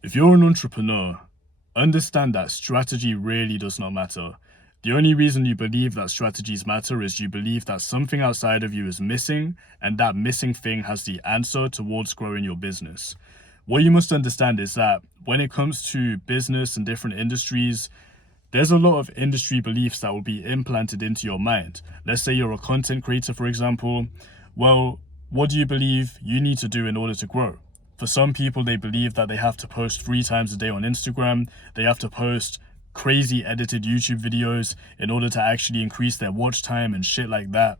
If you're an entrepreneur, understand that strategy really does not matter. The only reason you believe that strategies matter is you believe that something outside of you is missing, and that missing thing has the answer towards growing your business. What you must understand is that when it comes to business and different industries, there's a lot of industry beliefs that will be implanted into your mind. Let's say you're a content creator, for example. Well, what do you believe you need to do in order to grow? For some people, they believe that they have to post 3 times a day on Instagram. They have to post crazy edited YouTube videos in order to actually increase their watch time and shit like that.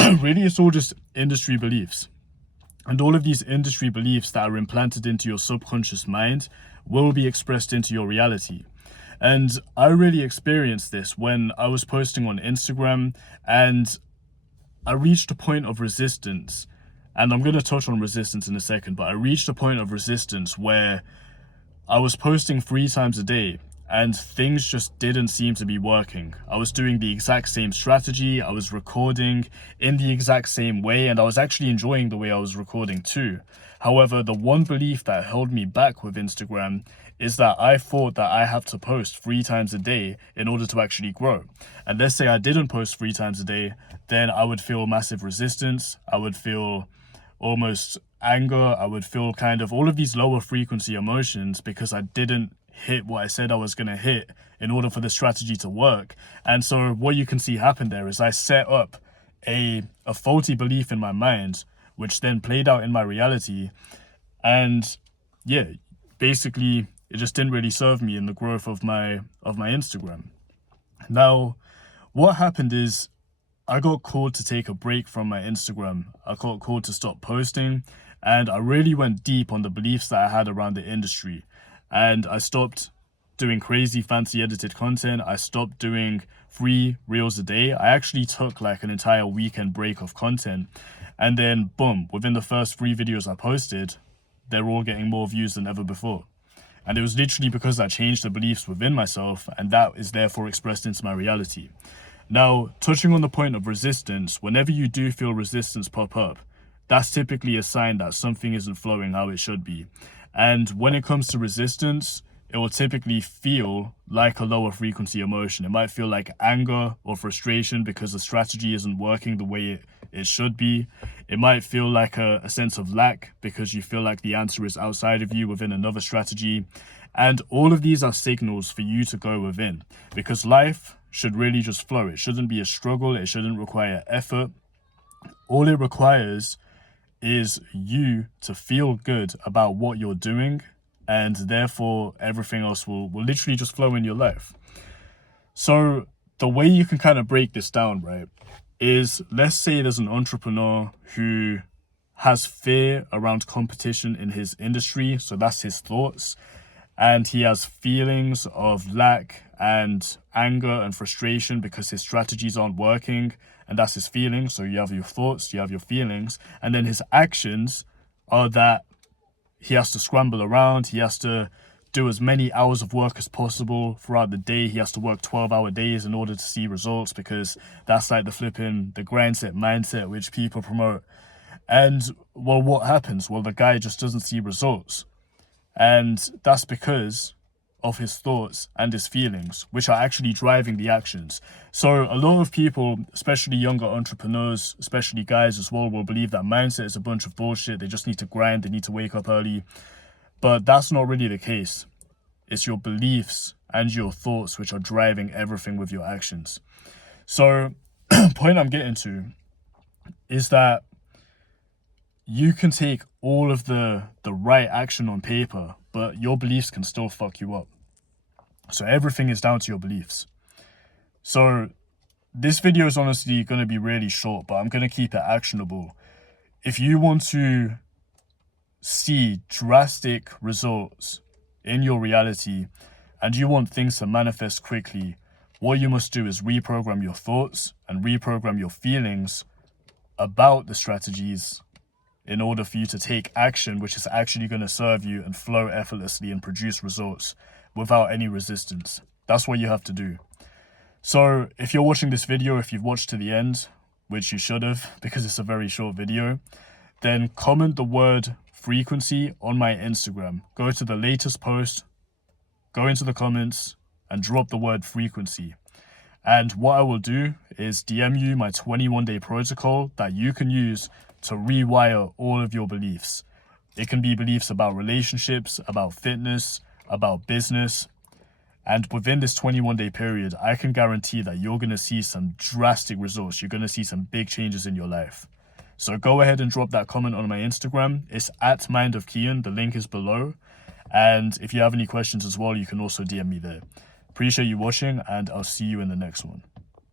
Really, it's all just industry beliefs. And all of these industry beliefs that are implanted into your subconscious mind will be expressed into your reality. And I really experienced this when I was posting on Instagram, and I reached a point of resistance. And I'm going to touch on resistance in a second, but I reached a point of resistance where I was posting 3 times a day and things just didn't seem to be working. I was doing the exact same strategy, I was recording in the exact same way, and I was actually enjoying the way I was recording too. However, the one belief that held me back with Instagram is that I thought that I have to post 3 times a day in order to actually grow. And let's say I didn't post 3 times a day, then I would feel massive resistance. I would feel almost anger. I would feel kind of all of these lower frequency emotions because I didn't hit what I said I was going to hit in order for the strategy to work. And so what you can see happen there is I set up a faulty belief in my mind, which then played out in my reality. And yeah, basically it just didn't really serve me in the growth of my Instagram. Now, what happened is I got called to take a break from my Instagram. I got called to stop posting, and I really went deep on the beliefs that I had around the industry. And I stopped doing crazy fancy edited content. I stopped doing 3 reels a day. I actually took like an entire weekend break of content. And then boom, within the first 3 videos I posted, they're all getting more views than ever before. And it was literally because I changed the beliefs within myself, and that is therefore expressed into my reality. Now, touching on the point of resistance, whenever you do feel resistance pop up, that's typically a sign that something isn't flowing how it should be. And when it comes to resistance, it will typically feel like a lower frequency emotion. It might feel like anger or frustration because the strategy isn't working the way it should be. It might feel like a sense of lack because you feel like the answer is outside of you within another strategy. And all of these are signals for you to go within, because life should really just flow. It shouldn't be a struggle. It shouldn't require effort. All it requires is you to feel good about what you're doing, and therefore everything else will literally just flow in your life. So the way you can kind of break this down, right, is let's say there's an entrepreneur who has fear around competition in his industry. So that's his thoughts. And he has feelings of lack and anger and frustration because his strategies aren't working. And that's his feelings. So you have your thoughts, you have your feelings. And then his actions are that he has to scramble around. He has to do as many hours of work as possible throughout the day. He has to work 12-hour days in order to see results, because that's like the grind set mindset which people promote. And well, what happens? Well, the guy just doesn't see results. And that's because of his thoughts and his feelings, which are actually driving the actions. So a lot of people, especially younger entrepreneurs, especially guys as well, will believe that mindset is a bunch of bullshit. They just need to grind, they need to wake up early. But that's not really the case. It's your beliefs and your thoughts which are driving everything with your actions. So point I'm getting to is that you can take all of the right action on paper, but your beliefs can still fuck you up. So everything is down to your beliefs. So this video is honestly going to be really short, but I'm going to keep it actionable. If you want to see drastic results in your reality and you want things to manifest quickly, what you must do is reprogram your thoughts and reprogram your feelings about the strategies in order for you to take action which is actually going to serve you and flow effortlessly and produce results without any resistance. That's what you have to do. So if you're watching this video, if you've watched to the end, which you should have because it's a very short video, then comment the word frequency on my Instagram. Go to the latest post, go into the comments, and drop the word frequency. And what I will do is DM you my 21-day protocol that you can use to rewire all of your beliefs. It can be beliefs about relationships, about fitness, about business. And within this 21-day period, I can guarantee that you're going to see some drastic results. You're going to see some big changes in your life. So go ahead and drop that comment on my Instagram. It's at Mind of Kian. The link is below. And if you have any questions as well, you can also DM me there. Appreciate you watching, and I'll see you in the next one.